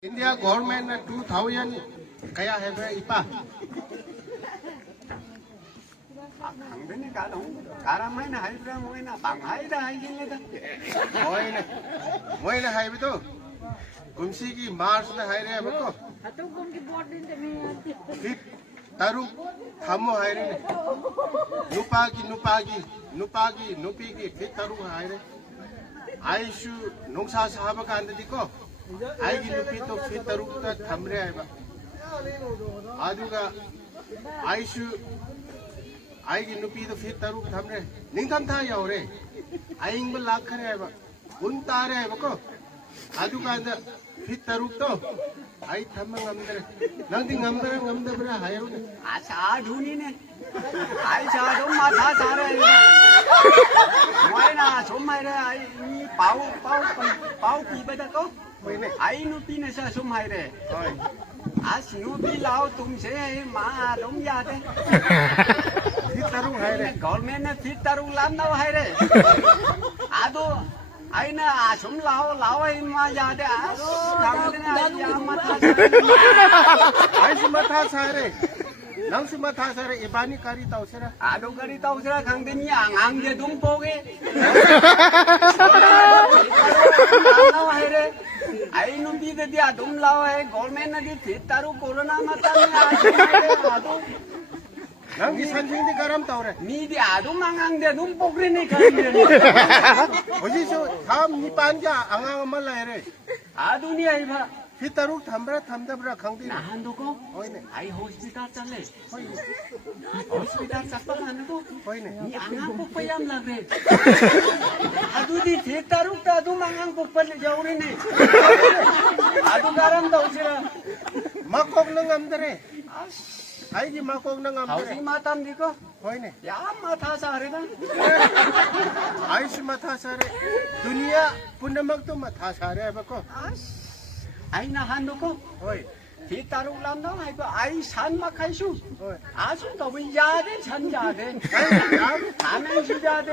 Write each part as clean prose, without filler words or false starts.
India government 2000 kaya have ipa. Ini kalau sekarang main hybrid main bang hybrid aja nih Moin hai betul. Gumsi ki Mars na hai re bako. Atau kung keyboard din kami. Fit taru thamo hai re. Nupagi ki fit taru hai re. Aishu nongsa sahaba ka ande diko. Aigi nupi to fit taru ta thamre hai ba. Aduga Aishu आएगी नुपी तो फिर तारुक थमरे निंगम था या ओरे आइंग बल लाख करे है बा उन तारे है बको आजू का अंदर फिर तारुक तो आई थम ngам들 नंदी ngам들 बरा हाय उन्हें आशा ढूंढी ने आशा तो माथा सारे मैं ना सुमाई रे आई पाऊ की बता को आई नुपी ने सा सुमाई रे आज नुपी लाओ तुमसे माँ तुम याद है फिर तारुक है रे गवर्नमेंट ने फिर तारुक लाना है रे आदो आई ना आसुम लाओ इन माँ याद है आई सुमथा सारे नंग सुमथा सारे इबानी कारी ताउसरा आदो करी ताउसरा खांगे नहीं आंग जे तुम पोगे लाना है रे आई नुपी दे दिया तुम लाओ है गवर्नमेंट ने फिर तारुक कोरोना मत आदो नंगी संजिंग दी गरम ताउरे 니 아도 망앙데 눈 뽑으니 가리네 어디서 다음 니반자 앙앙 말라 रे 아도니 아이바 फिर तारुक थमरा थमदबरा खांदी 나한도고 होइने 아이 호스피탈 잘래 호스피탈 잡아가는고 होइने 니 앙앙 뽑아야 라그래 아도디 대따룩 따도 망앙 뽑아내 저우리네 아도 가람다 오시라 마콕 능암들에 아이기 마콕 능암들에 하우시 마탐 니고 होइने 야 마타 사레다 आयुष मथा सारे दुनिया पुनमक तो मथा सारे है बको 아이 나한도고 होय 대따룩 람나 아이고 아이 산마 카이슈 होय 아주 더블 야데 산자데 가면 수자데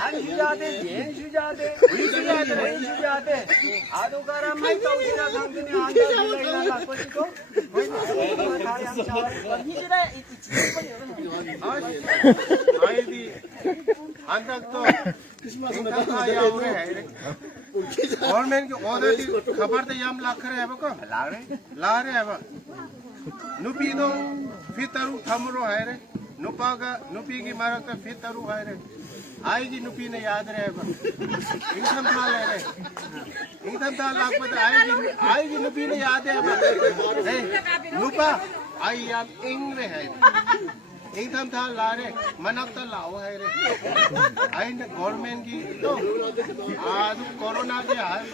안 수자데 옌 수자데 의 수자데 의 수자데 아도가라 마이 떠오시라 강진이 안다 수자이라 갖고지고 आईदी अंदर तो या उरे है रे गवर्नमेंट की ऑर्डर दी खबर तो यम लाख रहे है बको ला रे है बा नुपी दो फिर तारु थमरो है रे नुपी की मारक तो फिर तारु है रे आएगी नुपी ने याद रहे बा इंकम था ले रे इंकम था लाख पर आएगी नुपी ने याद है बा नुपा आई याम इंग रे है इंकम था ला रे मनक तो लाओ है रे आई ने गवर्नमेंट की तो आज कोरोना के हाल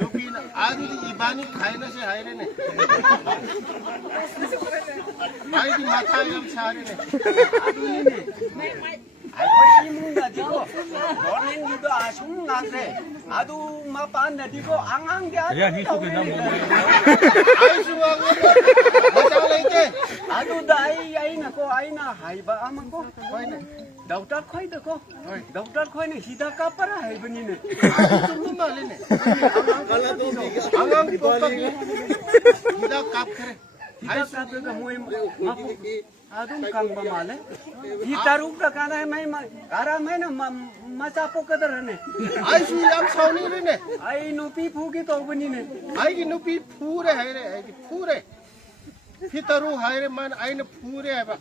नुपी ने आज इबानी खाने से है रे ने आई की माथा यम सारे ने 아이 이문가 디고 너넨기도 아숨 나세 아도 마빤다 디고 앙앙게 아도 야, 니 속에 나 뭐. आई सुबह मजा लेके 아도 다이 아이나고 아이나 하이바 아마고 कोई ने डॉक्टर खोई देखो डॉक्टर खोई ने हिदा का परा है बनीने सुन माले ने आंगन तो इधर काप करे हिदा का तो मोय मापो आदम कांगबा माले हितारू का काना है मैं कारा मैं ना मचापो कदर ने आई सु याम साउनी रे ने आई नुपी फूकी तो बनीने आई की नुपी फूरे है रे आई की फूरे फितरू है रे मन आई ने फूरे है बा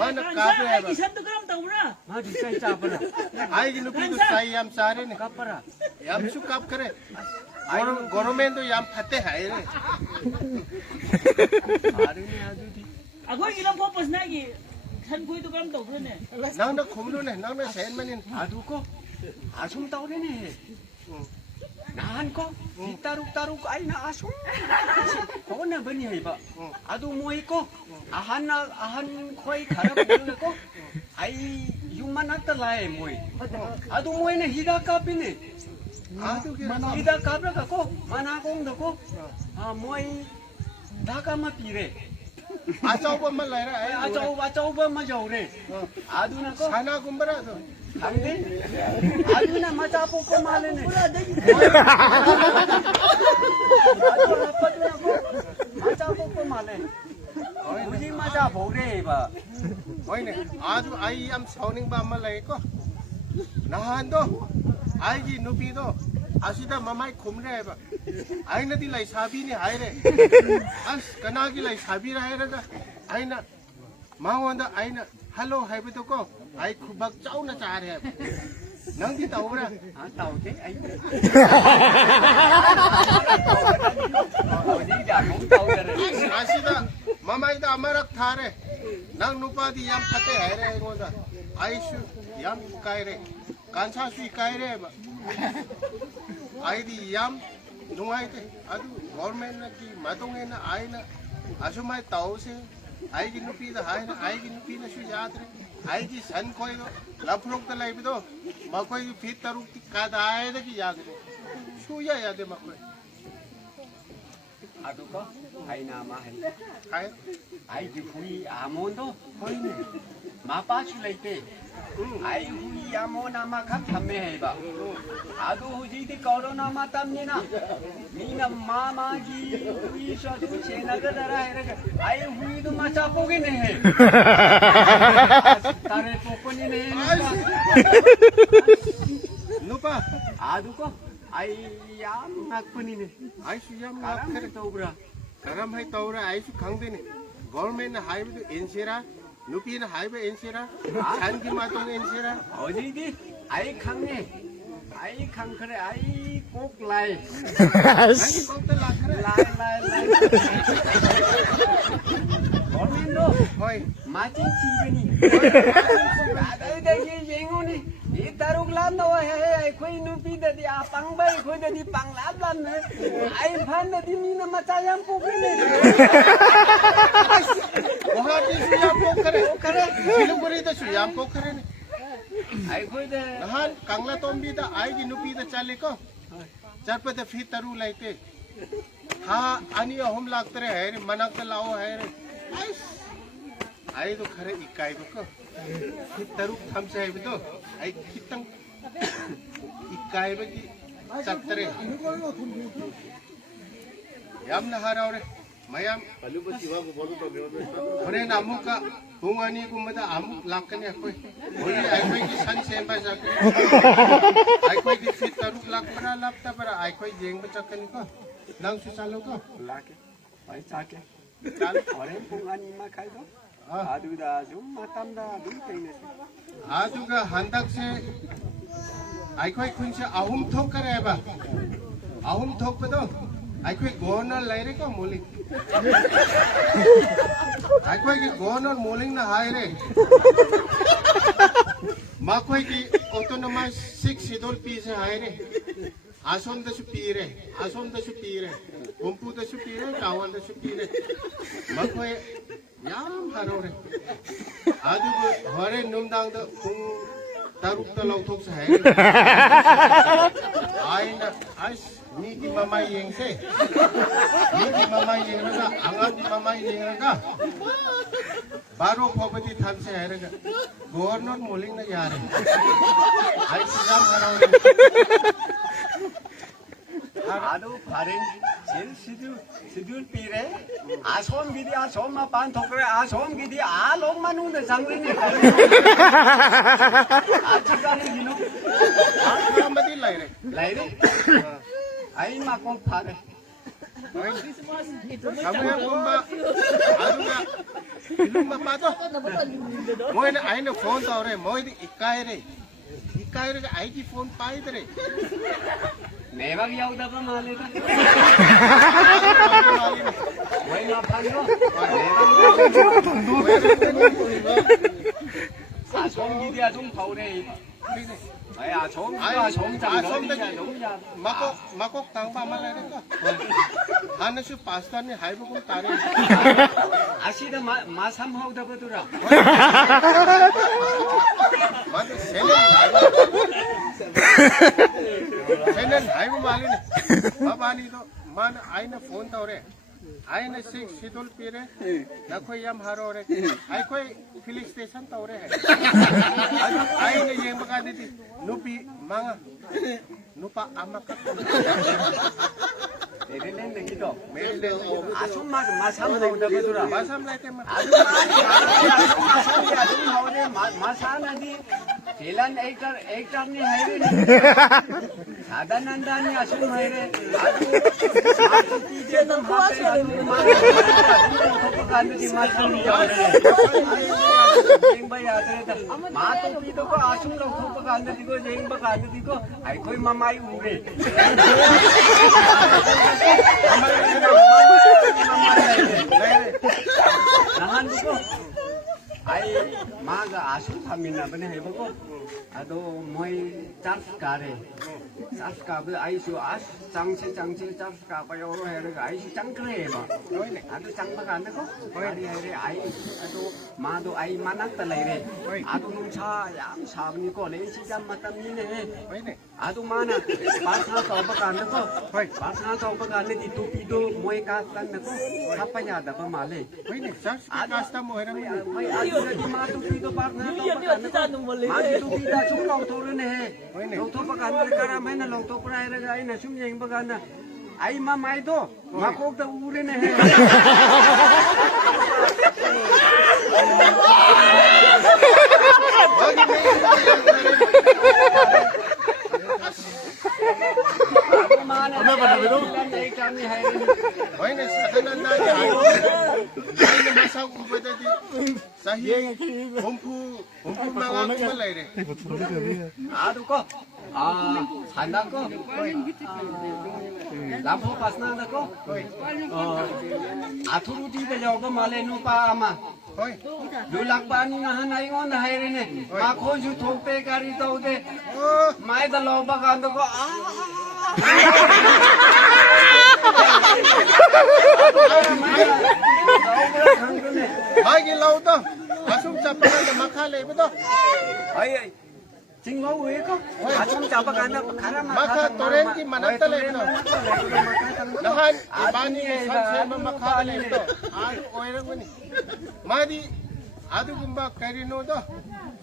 मन काप रे है बा Isang to gram taura. मा दिसाई चापला आई की नुपी तो साई याम सारे ने का परा याम सु काप करे गवर्नमेंट तो याम फते है रे आरे ने आदू दी Ako ilang purpose na gi. San ko ito gram taura ne. नंग न खुमलु ने नंग न सेन मनिन 아두고 아숨 따오래네 나한거 따룩따룩 아이나 아숨 거나 버니 해봐 아두 뭐 있고 아한 거의 가라 보려고 아이 육만 왔다 라에 뭐이 아두 뭐이네 히다 카피네 आदु के 히다 카피라 갖고 만화공 듣고 아 뭐이 다가마 피래 아चाव मन ले रे 아저우 마저우래 아두나 거 खाना गुंबरा तो 안돼 아두나 맞아 뽑고 말래네 아주 아빠도 보래 봐. 뭐이네 아주 아이 암 서닝 밤만 라이거 나한도 아이기 누비도 아시다 마마이 곰래 봐 아이나디 라이 사비니 하이래 아스 까나기 라이 사비라 하이래가 아이나 마원다 아이나 할로 하이브도 거 아이 쿠박 짜우나 짜래 낭디 따오라 아 따오지? 아이. 아시다 마마이다 아마락 타래 낭 누파디 얌 타테 하이래 이거다 아이슈 얌 까이래 간사수 까이래 봐 아이디 얌 농아이데 아주 거르멘나기 마동에나 아이나 아주마이 따오세 아이기 누피다 하이나 아이기 누피나 슈자드레 아이기 산 코이도 라프록다 라이비도 마코이 피타룩티 까다에다기 야드레 슈야 야데 마코이 아두거 아이나마 해. 가이 아이 후이 아몬도 거이네. 마빠출레이테. 아이 후이 아모나마 칸탐메 해봐. 아두 후지디 코로나마 땀니나. 니나 마마기 후이 셔도 제나가다라 해라가. 아이 후이도 마차 보겠네 해. 딸을 뽑고니네. 누파 아두거 아이 얌 낙분이네. 아이슈 얌 가람 라크레 떠오라. 가람 하이 따오라 아이슈 강대네 거르멘나 하이브도 엔시라 누피나 하이브 엔시라 산기 마동 엔시라 어디디? 아이 강네. 아이 강 그래. 아이 꼭 라이. 산기 꼭들 라크레 라이. 어린도 호이 마진 지근이. 나다이다기 쟁오니. 이 따룩 람나와 해. 거의 눈빛다디 아빵바이 거기다디 빵 람람네. 아이 판다디 미나 마차양 뽑히네. 오하디 수얌 포크레 필루거리다 수얌 포크레네 아이 거기다. 나한 강라 톰비다 아이기 누피다 잘리고 잘ಪದ ಫಿತರು ಲೈತೆ ಹಾ ಅನಿಯ ಹೋಮ್ ಲಾಗ್ತಾರೆ ಹೈರೆ ಮನಕ್ತ ಲಾओ ಹೈರೆ ಆಯ್ದು ಖರೆ ಇಕ್ಕಾಯ್ಬೇಕು ಫಿತರು ಥಮ್ಸೆ ಹೈಬಿದು ಐ ಕಿತ್ತಂಗ್ ಇಕ್ಕಾಯ್ಬಗಿ ಚತ್ತರೆ ಯಾಮ್ನ ಹಾರವ್ರೆ ಮಯಾಮ್ ಹೊರೇನ ಅಮುಕ ಹುಂಗಾನಿ ಗುಮ್ಮದ ಅಮುಕ್ ಲಾಕ್ಕನೆ ಅಕ್ಕೋಯ್ ಹೊರಿ ಐಕೋಯ್ಗಿ ಸನ್ ಸೇಂಬ ಜಾಕನೆ ಐಕೋಯ್ಗಿ ಫಿತರು ಲಾಕ್ಪರ ಲಾಪ್ತಪರ ಐಕೋಯ್ ಜೇಂಗ್ ಬಚಕನಿ ಕೋ ನಂಗ್ ಸುಸಾಲೋ ಕೋ 라게. 아이 짜게. ಚಾಲ್ 어린 봉아니마 칼도. 아두다 좀 마땀다 눈 떼네. ಆದುಗ ಹಂದಕ್ಸೆ ಐಕೋಯ್ ಕುಂಚೆ ಅಹುಂ ಥೋಕ್ ಕರೆ ಬಾ ಅಹುಂ ಥೋಕ್ ಬದೋ ಐಕೋಯ್ ಗೋನರ್ ಲೈರೆ ಕೋ ಮೂಲಿಂಗ್ ಐಕೋಯ್ ಗಿ ಗೋನರ್ ಮೂಲಿಂಗ್ ನ ಹಾಯ್ರೆ ಮಾಕೋಯ್ ಗಿ autonomous 6 sidol pise haire asom da su pire umpu da su pire tawal da su pire makoy yam harore adu hore numdang da kung taruk da lauthok sa haire aina as ni ki mamai yeng se ni ki mamai yeng na angan di mamai yeng na बारो प्रॉपर्टी थान से है रगा governor moulding ना यार आई सिजाम हराओ 아두 바른 제일 시들 비래 아솜 기디 아솜마 반 독그래 아솜 기디 아롱만 운데 장르니 아치가는 기노 काम बदी लाई रे 라이래 아이 마공 파래 हमने बुम्बा आदुगा इलुम्बा पातो मोय ने आई ने फोन तो रे मोय दी इकाय रे आई की फोन पाई रे 내박 야우다가 말해다 왜나 판거 아솜 기디 아좀 파우래 아이 아솜 아솜 장거리야 좀야 माको तांग पा माला रे का हाने सु पास्ता ने हाइबो को तारे 아시다 마삼 하우다 버더라 माने सेनेन हाइबो माले ने बाबानी तो मान आई ने फोन तो रे आई ने सिक्स शिडुल पीरे ना कोई यम हारो रे आई कोई फिलिंग स्टेशन तो रे आई ने ये बका दी नुपी मांगा नुपा आमा का 메릴랜드 기도. 메릴랜드 아줌마 마삼하고다 그더라. 마삼라이 때문에 마사나디 제란 액터니 하이레. 사다난다니 아줌 하이레. 아주 이제는 하페 토프간디 마삼이 야래. 쟁바야 되다. 마토 피도고 아줌로 토프간디고 쟁바간디고 아이 거의 마마이 우레. 나한 두고 아이 마가 아숨 파미나 버네 해보고 아도 모이 짭스카레 짭스카브 아이수 아스 장치 짭스카바 요로 해르가 아이수 짱그레 봐 아도 짱바가 안 되고 아리 해레 아이 아도 마도 아이 만났다 레레 아도 농사 얌 사브니고 레시잠 마땀니네 아도 마나 바사 떠바가 안 되고 바사 떠바가 안 되디 토피도 모이 가스탄 되고 사파야다 바 말레 가스타 뭐해라 마도 피도 바나 떠바가 마도 피다 좀 롱토르네 롱토바가 가라 맨날 롱토프라이가 아이나 좀 쟁바가나 아이 마마이도 마콕다 우르네 होइन साधारणतः अहिले माछा उबेदि सही हुम्फु मागा कुमलाई रे 아두고 아 산다고 라포 파스나다고 아투루 디베 여고 말레누 파마 होय 루락바니 나하나 이건 하이레네 마코주 톡페 가리 도데 마이다 로바 간다고 아 मागी लाउ त आसुम चापाले मखा लेबे त 아이 징로 왜고 아침 잡아가나 가라 मखा तोरेन की मनत लेबे त नहान इबानी संसेम मखा लेबे त आज ओइरगनी मादी आदुगुम्बा करिनो त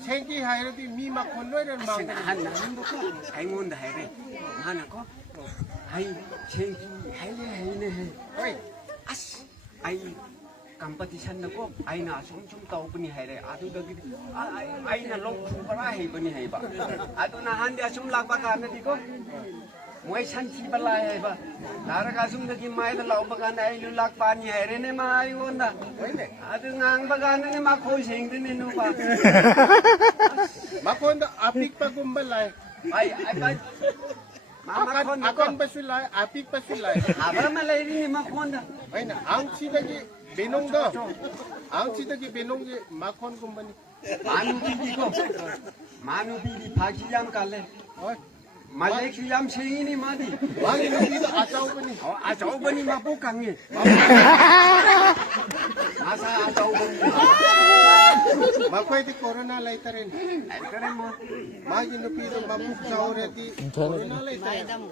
생기 하이르디 미마 콘노이를 막 한나한도 아이몬다 하이레 하나고 아이 생기 하이레 होय 아씨 아이 competition nako aina sum tawbani haire adudagi aina lok khubara heibani heiba aduna hande asum lakba kana diko moi santi bala heiba naraga sum dagi mai da lawba kana ailu lakpani haire ne mai onda adu ngang bagana ne ma khoi sengde ne no ba makonda apik pa gumbalay ai akan pasulay apik pasulay abra malai ni ma konda होइन आउँछिदेखि बेनोङ द आउँछिदेखि बेनोङले माखन कुम्बनी मानु बिदी फाकियाम काले मालेक्सियाम सेंगिनी मादी मागी नदी त आचाउ पनि मापो कांगे मासा आचाउ पनि मखोइ दि कोरोना लाई तरेन करे म मागी नपी त मापु चाउ रेती कोरोना लाई तरेन